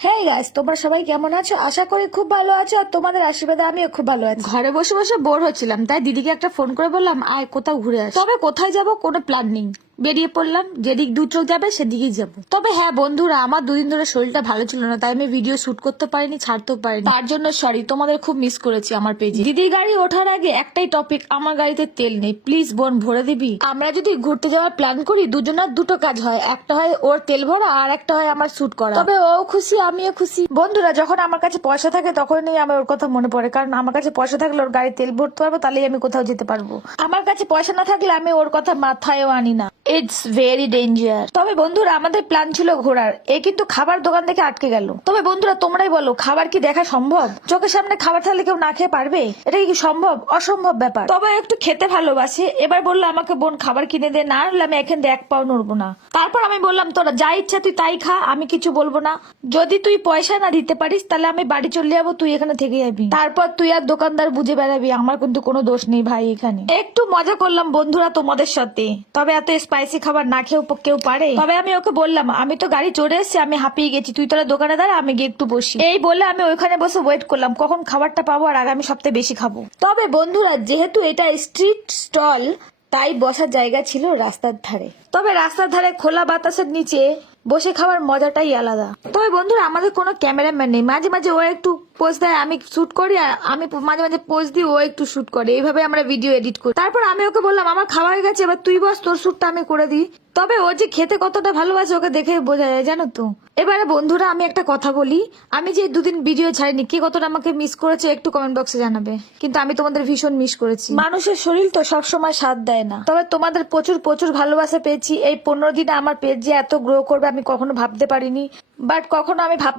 হ্যাঁ গাইস, তোমরা সবাই কেমন আছো? আশা করি খুব ভালো আছো, আর তোমাদের আশীর্বাদে আমিও খুব ভালো আছি। ঘরে বসে বসে বোর হচ্ছিলাম, তাই দিদিকে একটা ফোন করে বললাম আয় কোথাও ঘুরে আস। তবে কোথায় যাব কোনো প্ল্যান নেই, বেরিয়ে পড়লাম। যেদিক দু চোখ যাবে সেদিকেই যাব। তবে হ্যাঁ বন্ধুরা, আমার দুদিন ধরে শরীরটা ভালো ছিল না, তাই আমি ভিডিও শুট করতে পারিনি, ছাড়তেও পারিনি। তার জন্য সরি, তোমাদের খুব মিস করেছি আমার পেজে। দিদির গাড়ি ওঠার আগে একটাই টপিক, আমার গাড়িতে তেল নেই, প্লিজ বোন ভরে দিবি। আমরা যদি ঘুরতে যাওয়ার প্ল্যান করি, দুজনের দুটো কাজ হয়, একটা হয় ওর তেল ভরা আর একটা হয় আমার শুট করা। তবে ও খুশি আমিও খুশি। বন্ধুরা, যখন আমার কাছে পয়সা থাকে তখনই আমার ওর কথা মনে পড়ে, কারণ আমার কাছে পয়সা থাকলে ওর গাড়ি তেল ভরতে পারবো, তাহলেই আমি কোথাও যেতে পারবো। আমার কাছে পয়সা না থাকলে আমি ওর কথা মাথায়ও আনি না। It's very danger. তবে বন্ধুরা, আমাদের প্ল্যান ছিল ঘোরার, এ কিন্তু খাবার দোকান থেকে আটকে গেল। তবে বন্ধুরা, তোমরাই বলো, খাবার কি দেখা সম্ভব? চোখের সামনে খাবার থাকলে কেউ না খেয়ে পারবে? এটা কি সম্ভব? অসম্ভব ব্যাপার। তবে একটু খেতে ভালোবাসে। এবার বললো আমাকে বোন খাবার কিনে দে, না হলে আমি এখান থেকে এক পাও নড়বো না। তারপর আমি বললাম তোরা যা ইচ্ছা তুই তাই খা, আমি কিছু বলবো না। যদি তুই পয়সা না দিতে পারিস তাহলে আমি বাড়ি চলে যাবো, তুই এখানে থেকে যাবি। তারপর তুই আর দোকানদার বুঝে বেড়াবি, আমার কিন্তু কোনো দোষ নেই ভাই এখানে। একটু মজা করলাম বন্ধুরা তোমাদের সাথে। তবে এত স্পাইসি খাবার না খেয়েও কেউ পারে? তবে আমি ওকে বললাম আমি তো গাড়ি চড়ে এসেছি, আমি হাঁপিয়ে গেছি, তুই তোরা দোকানে দাঁড়া, আমি গিয়ে একটু বসি। এই বলে আমি ওইখানে বসে ওয়েট করলাম কখন খাবারটা পাবো আর আগামী সপ্তাহে বেশি খাবো। তবে বন্ধুরা, যেহেতু এটা স্ট্রিট স্টল, তাই বসার জায়গা ছিল রাস্তার ধারে। তবে রাস্তার ধারে খোলা বাতাসের নিচে বসে খাওয়ার মজাটাই আলাদা। তবে বন্ধুরা, আমাদের কোনো ক্যামেরাম্যান নেই, মাঝে মাঝে ও একটু পোজ দেয়, আমি শুট করি, আর আমি মাঝে মাঝে পোজ দিই, ও একটু শুট করে। এইভাবে আমরা ভিডিও এডিট করি। তারপর আমি ওকে বললাম আমার খাওয়া হয়ে গেছে, এবার তুই বস, তোর শুটটা আমি করে দিই। তবে ও যে খেতে কতটা ভালোবাসে ওকে দেখে বোঝা যায়, জানো তো। এবারে বন্ধুরা, আমি একটা কথা বলি, আমি যে দুদিন ভিডিও ছাড়িনি, কে কতটা আমাকে মিস করেছে একটু কমেন্ট বক্সে জানাবে। কিন্তু আমি তোমাদের ভীষণ মিস করেছি। মানুষের শরীর তো সবসময় সাথ দেয় না। তবে তোমাদের প্রচুর প্রচুর ভালোবাসা পেয়েছি। এই 15 দিনে আমার পেজ যে এত গ্রো করবে আমি কখনো ভাবতে পারিনি, বাট কখনো আমি ভাবতে